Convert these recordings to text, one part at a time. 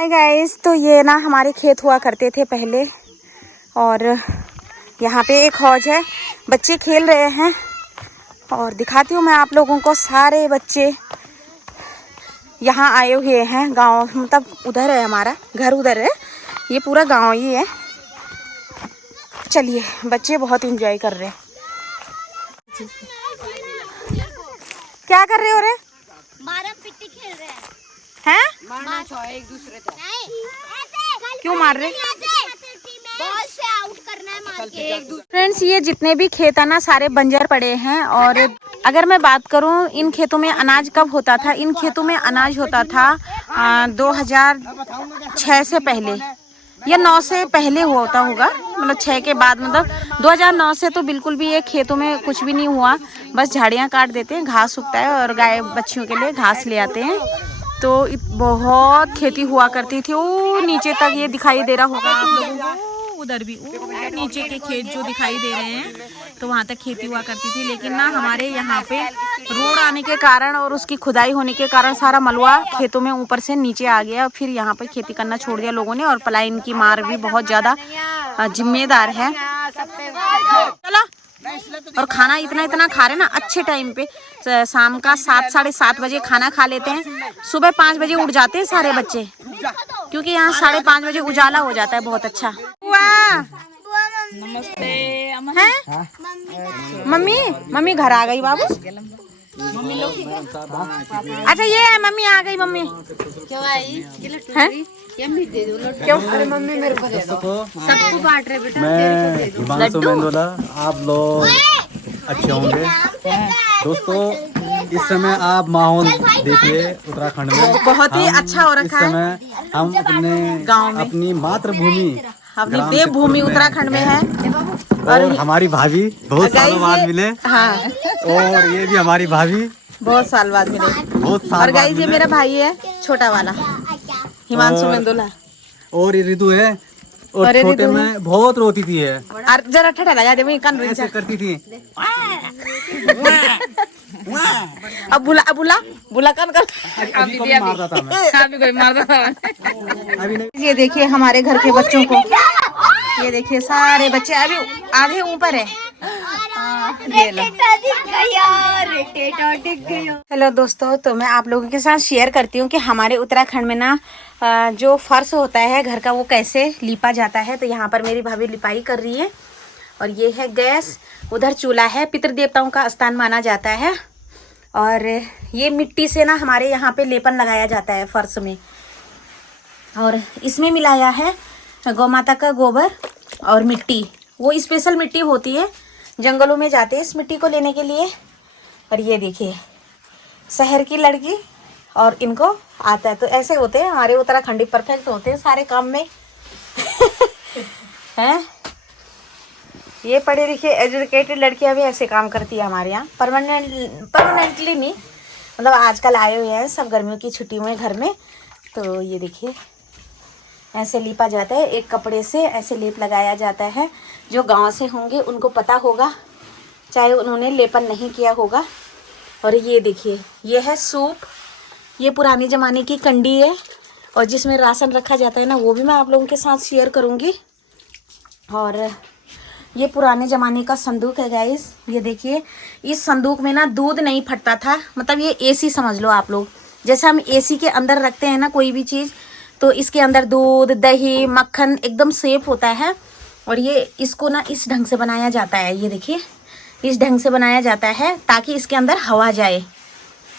Hi guys, तो ये ना हमारे खेत हुआ करते थे पहले। और यहाँ पे एक हौज है, बच्चे खेल रहे हैं। और दिखाती हूँ मैं आप लोगों को, सारे बच्चे यहाँ आए हुए हैं। गांव मतलब उधर है, हमारा घर उधर है, ये पूरा गांव ही है। चलिए, बच्चे बहुत एंजॉय कर रहे हैं। क्या कर रहे हो रे? मारा पिट्टी खेल रहे हैं। मारना चाहिए एक दूसरे को। क्यों मार रहे? बॉल से आउट करना है मार के एक दूसरे। फ्रेंड्स, ये जितने भी खेत है ना, सारे बंजर पड़े हैं। और अगर मैं बात करूं, इन खेतों में अनाज कब होता था? इन खेतों में अनाज होता था 2006 से पहले या 9 से पहले होता होगा, मतलब 6 के बाद। मतलब 2009 से तो बिल्कुल भी ये खेतों में कुछ भी नहीं हुआ। बस झाड़ियाँ काट देते हैं, घास उगता है और गाय बच्चियों के लिए घास ले आते हैं। तो बहुत खेती हुआ करती थी। वो नीचे तक ये दिखाई दे रहा होगा आप लोगों को, उधर भी नीचे के खेत जो दिखाई दे रहे हैं, तो वहाँ तक खेती हुआ करती थी। लेकिन ना हमारे यहाँ पे रोड आने के कारण और उसकी खुदाई होने के कारण सारा मलबा खेतों में ऊपर से नीचे आ गया। फिर यहाँ पे खेती करना छोड़ दिया लोगों ने। और पलायन की मार भी बहुत ज़्यादा जिम्मेदार है। चलो, और खाना इतना इतना खा रहे ना अच्छे टाइम पे। शाम का 7 साढ़े 7 बजे खाना खा लेते हैं। सुबह 5 बजे उठ जाते हैं सारे बच्चे, क्योंकि यहाँ 5:30 बजे उजाला हो जाता है। बहुत अच्छा। वाह, नमस्ते है मम्मी। मम्मी घर आ गई बाबू। अच्छा, ये है मम्मी आ गई। मम्मी क्यों आई? क्यों? अरे मम्मी मेरे को दे दो। सबको बांट रहे बेटा। मैं हिमांशु मेंदोला, आप लोग अच्छे होंगे। दोस्तों, इस समय आप माहौल देखिए उत्तराखंड में बहुत ही अच्छा हो इस रखा है। समय हम अपने गांव में, अपनी मातृभूमि अपनी ग्राम देवभूमि चित्रकूट उत्तराखंड में है। और हमारी भाभी बहुत सालों बाद मिले। हाँ, और ये भी हमारी भाभी बहुत साल बाद मिले। बहुत साल और बाद गाइस, ये मिले। मेरा भाई है, छोटा वाला, हिमांशु मेंदोला। और ये ऋतु है। और अरे छोटे ऋतु है। में बहुत रोती थी है, और जरा ठंडा लगा दे, कान रुक ऐसे जा। करती थी। अब बुला कान कर। अभी को भी मारता था मैं। अभी कोई मारता था। अभी नहीं। ये देखिए हमारे घर के बच्चों को, ये देखिए सारे बच्चे अभी आधे ऊपर है। ये लो। हेलो दोस्तों, तो मैं आप लोगों के साथ शेयर करती हूँ कि हमारे उत्तराखंड में ना जो फर्श होता है घर का, वो कैसे लीपा जाता है। तो यहाँ पर मेरी भाभी लिपाई कर रही है। और ये है गैस, उधर चूल्हा है। पितृ देवताओं का स्थान माना जाता है। और ये मिट्टी से ना हमारे यहाँ पे लेपन लगाया जाता है फर्श में। और इसमें मिलाया है गौ माता का गोबर और मिट्टी। वो स्पेशल मिट्टी होती है, जंगलों में जाते हैं इस मिट्टी को लेने के लिए। और ये देखिए, शहर की लड़की और इनको आता है। तो ऐसे होते हैं हमारे उत्तराखंडी, परफेक्ट होते हैं सारे काम में। हैं, ये पढ़े लिखे एजुकेटेड लड़कियां भी ऐसे काम करती है हमारे यहाँ। परमानेंटली नहीं, मतलब आजकल आए हुए हैं सब गर्मियों की छुट्टी में घर में। तो ये देखिए, ऐसे लीपा जाता है, एक कपड़े से ऐसे लेप लगाया जाता है। जो गांव से होंगे उनको पता होगा, चाहे उन्होंने लेपन नहीं किया होगा। और ये देखिए, ये है सूप। ये पुराने ज़माने की कंडी है, और जिसमें राशन रखा जाता है ना, वो भी मैं आप लोगों के साथ शेयर करूँगी। और ये पुराने ज़माने का संदूक है गाइस। ये देखिए, इस संदूक में ना दूध नहीं फटता था। मतलब ये एसी समझ लो आप लोग, जैसे हम एसी के अंदर रखते हैं ना कोई भी चीज़, तो इसके अंदर दूध, दही, मक्खन एकदम सेफ होता है। और ये इसको ना इस ढंग से बनाया जाता है। ये देखिए, इस ढंग से बनाया जाता है ताकि इसके अंदर हवा जाए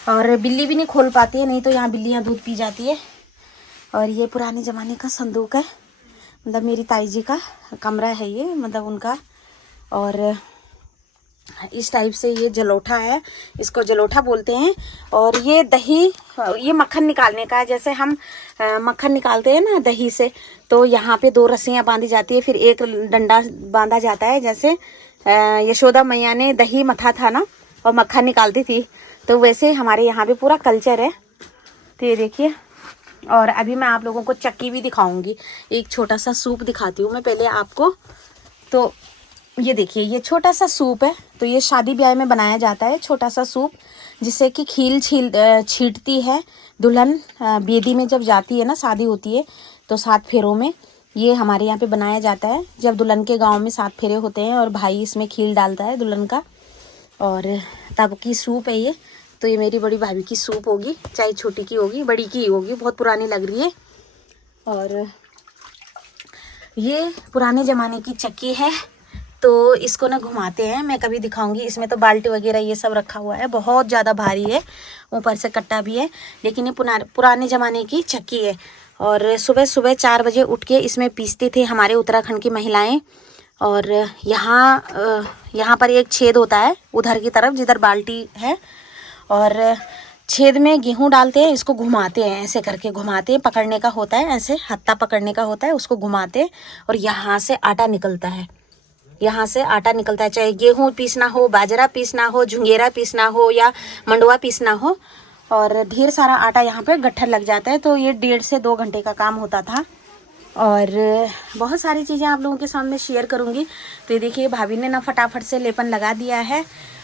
और बिल्ली भी नहीं खोल पाती है, नहीं तो यहाँ बिल्लियाँ दूध पी जाती है। और ये पुराने ज़माने का संदूक है, मतलब मेरी ताई जी का कमरा है ये, मतलब उनका। और इस टाइप से ये जलोठा है, इसको जलोठा बोलते हैं। और ये दही, ये मक्खन निकालने का है। जैसे हम मक्खन निकालते हैं ना दही से, तो यहाँ पे 2 रस्सियाँ बांधी जाती है, फिर एक डंडा बांधा जाता है। जैसे यशोदा मैया ने दही मथा था ना और मक्खन निकालती थी, तो वैसे हमारे यहाँ पे पूरा कल्चर है। तो ये देखिए, और अभी मैं आप लोगों को चक्की भी दिखाऊंगी। एक छोटा सा सूप दिखाती हूँ मैं पहले आपको। तो ये देखिए, ये छोटा सा सूप है। तो ये शादी ब्याह में बनाया जाता है, छोटा सा सूप, जिससे कि खील छींटती है दुल्हन बेदी में जब जाती है ना, शादी होती है तो 7 फेरों में ये हमारे यहाँ पे बनाया जाता है। जब दुल्हन के गांव में 7 फेरे होते हैं और भाई इसमें खील डालता है दुल्हन का, और तब की सूप है ये। तो ये मेरी बड़ी भाभी की सूप होगी, चाहे छोटी की होगी, बड़ी की होगी, बहुत पुरानी लग रही है। और ये पुराने ज़माने की चक्की है। तो इसको ना घुमाते हैं, मैं कभी दिखाऊंगी। इसमें तो बाल्टी वगैरह ये सब रखा हुआ है, बहुत ज़्यादा भारी है, ऊपर से कट्टा भी है, लेकिन ये पुराने ज़माने की चक्की है। और सुबह सुबह 4 बजे उठ के इसमें पीसते थे हमारे उत्तराखंड की महिलाएं। और यहाँ पर एक छेद होता है उधर की तरफ जिधर बाल्टी है, और छेद में गेहूं डालते हैं, इसको घुमाते हैं, ऐसे करके घुमाते हैं, पकड़ने का होता है, ऐसे हत्ता पकड़ने का होता है, उसको घुमाते हैं और यहाँ से आटा निकलता है। यहाँ से आटा निकलता है, चाहे गेहूं पीसना हो, बाजरा पीसना हो, झुंगेरा पीसना हो या मंडुआ पीसना हो, और ढेर सारा आटा यहाँ पे गट्ठर लग जाता है। तो ये 1.5 से 2 घंटे का काम होता था। और बहुत सारी चीज़ें आप लोगों के सामने शेयर करूँगी। तो ये देखिए, भाभी ने ना फटाफट से लेपन लगा दिया है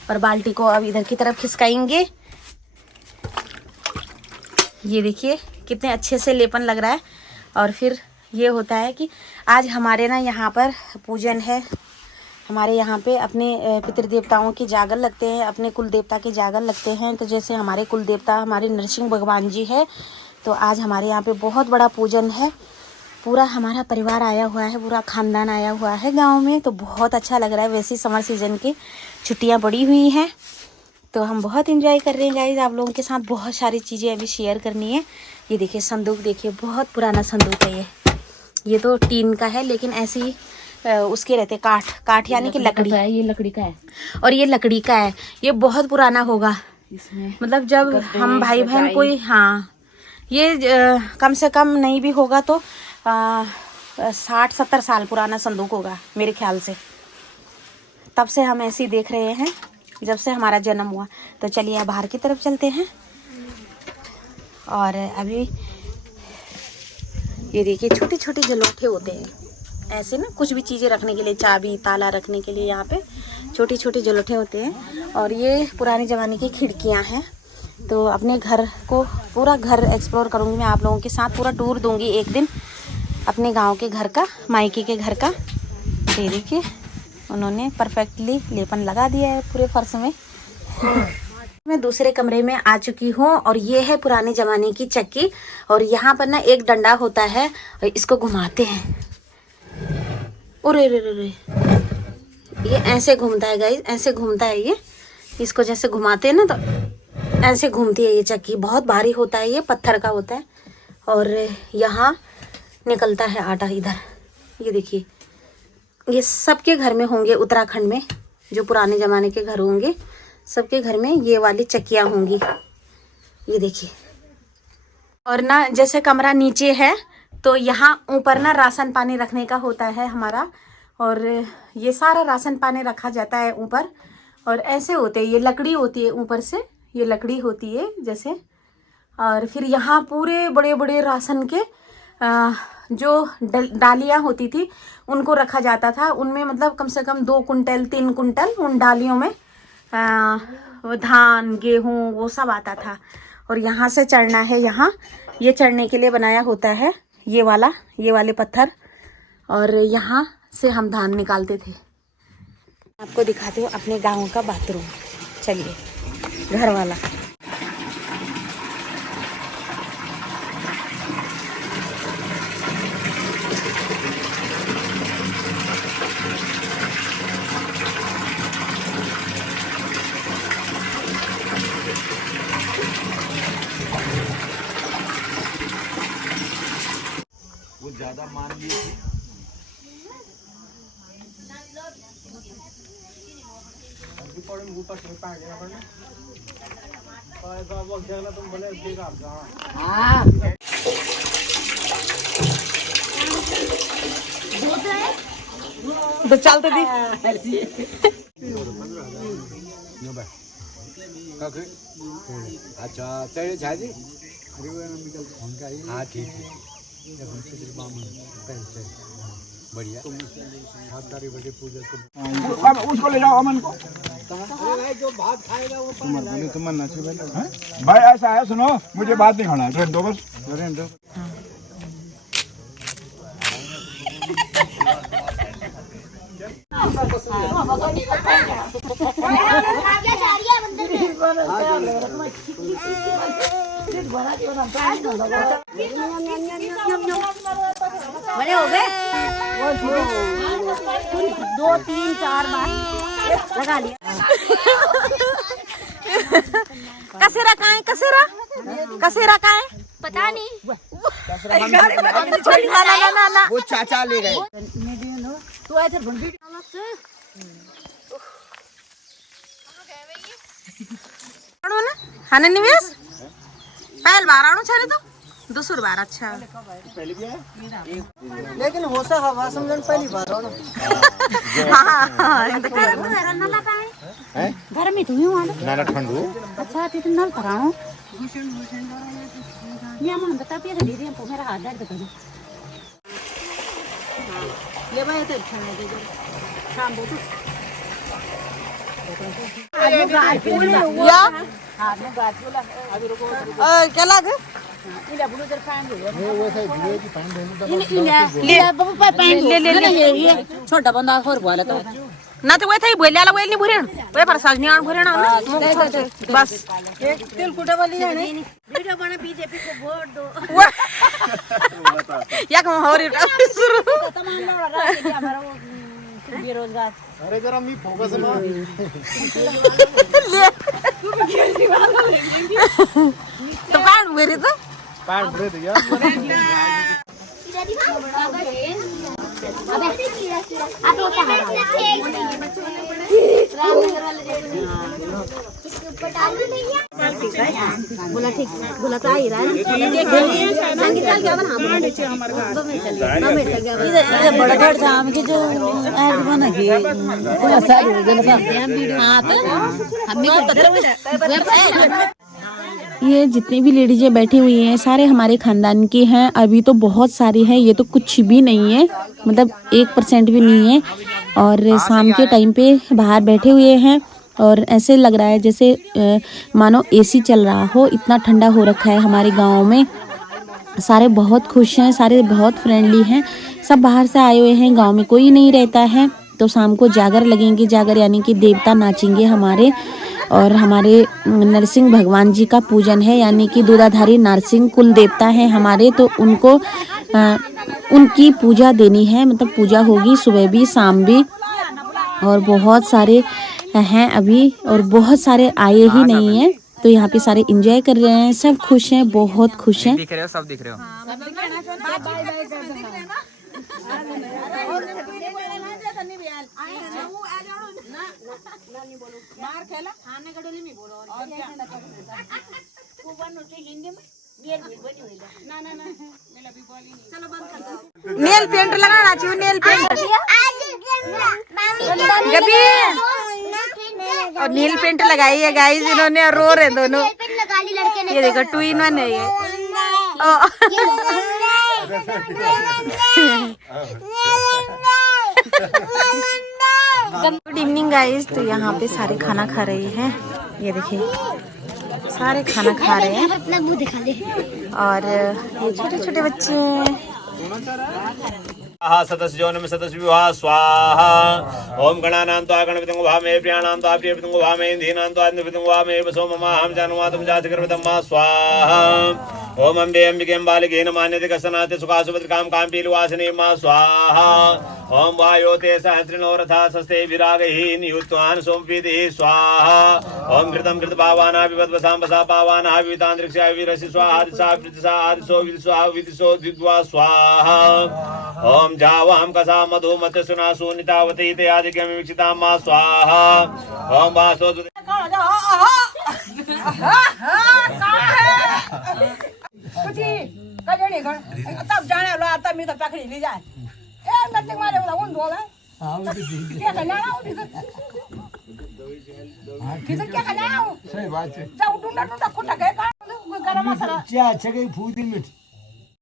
और बाल्टी को अब इधर की तरफ खिसकाएंगे। ये देखिए कितने अच्छे से लेपन लग रहा है। और फिर ये होता है कि आज हमारे ना यहाँ पर पूजन है। हमारे यहाँ पे अपने पितृदेवताओं के जागर लगते हैं, अपने कुल देवता के जागर लगते हैं। तो जैसे हमारे कुल देवता हमारे नरसिंह भगवान जी है, तो आज हमारे यहाँ पे बहुत बड़ा पूजन है। पूरा हमारा परिवार आया हुआ है, पूरा खानदान आया हुआ है गांव में। तो बहुत अच्छा लग रहा है। वैसे समर सीजन की छुट्टियां पड़ी हुई हैं, तो हम बहुत एंजॉय कर रहे हैं गाइस। आप लोगों के साथ बहुत सारी चीज़ें अभी शेयर करनी है। ये देखिए संदूक, देखिए बहुत पुराना संदूक है ये तो टीन का है, लेकिन ऐसे ही उसके रहते काठ यानी कि लकड़ी है। ये लकड़ी का है और ये लकड़ी का है। ये बहुत पुराना होगा इसमें, मतलब जब हम भाई बहन कोई, हाँ ये कम से कम नहीं भी होगा तो 60-70 साल पुराना संदूक होगा मेरे ख्याल से। तब से हम ऐसे ही देख रहे हैं जब से हमारा जन्म हुआ। तो चलिए अब बाहर की तरफ चलते हैं। और अभी ये देखिए छोटे छोटे जलोठे होते हैं ऐसे ना, कुछ भी चीज़ें रखने के लिए, चाबी ताला रखने के लिए यहाँ पे छोटे छोटे जलोठे होते हैं। और ये पुराने ज़माने की खिड़कियाँ हैं। तो अपने घर को, पूरा घर एक्सप्लोर करूँगी मैं आप लोगों के साथ, पूरा टूर दूँगी एक दिन अपने गांव के घर का, मायके के घर का। ये देखिए उन्होंने परफेक्टली लेपन लगा दिया है पूरे फर्श में। मैं दूसरे कमरे में आ चुकी हूँ और ये है पुराने ज़माने की चक्की। और यहाँ पर ना एक डंडा होता है और इसको घुमाते हैं। अरे रे रे रे, ये ऐसे घूमता है गाइस, ऐसे घूमता है ये। इसको जैसे घुमाते हैं ना तो ऐसे घूमती है ये चक्की। बहुत भारी होता है, ये पत्थर का होता है। और यहाँ निकलता है आटा इधर। ये देखिए, ये सबके घर में होंगे उत्तराखंड में, जो पुराने ज़माने के घर होंगे सबके घर में ये वाली चक्कियाँ होंगी। ये देखिए। और ना जैसे कमरा नीचे है तो यहाँ ऊपर ना राशन पानी रखने का होता है हमारा, और ये सारा राशन पानी रखा जाता है ऊपर। और ऐसे होते हैं, ये लकड़ी होती है ऊपर से, ये लकड़ी होती है जैसे। और फिर यहाँ पूरे बड़े बड़े राशन के जो डालियाँ होती थी उनको रखा जाता था। उनमें मतलब कम से कम 2 कुंटल 3 कुंटल उन डालियों में धान गेहूँ वो सब आता था। और यहाँ से चढ़ना है, यहाँ ये चढ़ने के लिए बनाया होता है ये वाले पत्थर। और यहाँ से हम धान निकालते थे। आपको दिखाती हूँ अपने गाँव का बाथरूम। चलिए, घर वाला। वो ज्यादा मान ली थी। तो चलते दी अच्छा चाहिए झाजी। हाँ ठीक है। बढ़िया। उसको ले जाओ अमन को। जो भात खाएगा वो भाई ऐसा है, सुनो, मुझे बात नहीं खाना है, रहने दो बस, रहने दो। बड़े हो गए 2 3 4 बार लगा लिया। कसेरा कहाँ है? कसेरा कहाँ है? पता नहीं। ना वो चाचा ले गए। हाने निवेश पहल बार आणु छे तो दूसर बार। अच्छा लेकिन होसा हवा समझन पहली बार हो ना। घर में तुम वहां नाना ठंडू अच्छा ती तुम नल कराओ ये मन बता पे दे दे मेरा हाथ दर्द कर ले भाई तो खाने दे दो शाम को या क्या लगे छोटा बंदा और बोला तो ना तो वही था बोलियाला वेल नहीं भरेण वे पर साजनी आण भरेण बस एक तिल कुटा वाली है नहीं वीडियो बना बीजेपी को वोट दो या कम हो रही शुरू तमाम लोग रहा है हमारा वो बेरोजगार। अरे जरा मी फोकस में तो कान मेरे तो पैर भरे दिया। बोला ठीक बोला तो आ ही रहा है संगीता क्या बना इधर बड़ा घर था हमके जो ऐड बना के पूरा सारी जनता हां तो हमें ये जितनी भी लेडीजें बैठी हुई हैं सारे हमारे खानदान के हैं। अभी तो बहुत सारी हैं, ये तो कुछ भी नहीं है, मतलब 1% भी नहीं है। और शाम के टाइम पे बाहर बैठे हुए हैं और ऐसे लग रहा है जैसे मानो एसी चल रहा हो, इतना ठंडा हो रखा है हमारे गांव में। सारे बहुत खुश हैं, सारे बहुत फ्रेंडली हैं, सब बाहर से आए हुए हैं, गांव में कोई नहीं रहता है। तो शाम को जागर लगेंगे, जागर यानी कि देवता नाचेंगे हमारे। और हमारे नरसिंह भगवान जी का पूजन है, यानी कि दूधाधारी नरसिंह कुल देवता है हमारे, तो उनको उनकी पूजा देनी है, मतलब पूजा होगी सुबह भी शाम भी। और बहुत सारे हैं अभी और बहुत सारे आए ही नहीं हैं, तो यहाँ पे सारे एंजॉय कर रहे हैं, सब खुश हैं, बहुत खुश हैं। दिख रहे हो, सब दिख रहे हो। नेल पेंट लगाना चाहिए, नेल पेंट गबी और नील पेंट लगाई है गाइस इन्होंने, और रो रहे दोनों। ये देखो ट्विन वन है ये। Good evening guys. तो यहाँ पे सारे खाना खा रहे हैं, ये देखिए सारे खाना खा रहे हैं। अपना मुंह दिखा ले। और ये छोटे छोटे बच्चे हैं। सतस्योनम सतस्विहा स्वाहा। ओम गणानां त्वा गणपतिं वामे प्रियाणां त्वा प्रियपतिं वामे इंधीनां त्वा इंद्रपतिं वामे वसो ममाहं जानुमातुं जातिकृतं मा स्वाहा। ओम अम्बे अंबिकें बालिकेन मान्यते कसनाते सुखासुभद्रकां काम्पीलवासिनी मा स्वाहा। ओम वायोते सहस्रिणो रथा सस्ते विरागैः नियुक्तान् सोमपीतिः स्वाहा। ओम घृतं घृतपावाना विवद्वसां वसा पावाना विवितान्तरिक्षा विरसि स्वाहा दिशा प्रदिशा आदिशो विदिशो विदिशो द्विद्वा स्वाहा। ओम जावां कसा मधु मत्स्य सुना सुनितावती ते आदिक्यं विक्षितां मा स्वाहा। ओम वासो तब जाने लो आता मैं तो पकड़ी ली जाए ए नते मारे वाला उन बोला हां क्या करना है किधर क्या करना है सही बात है जाओ टुंडा टुंडा खुटा के गरम मसाला क्या अच्छा के फूदी मिट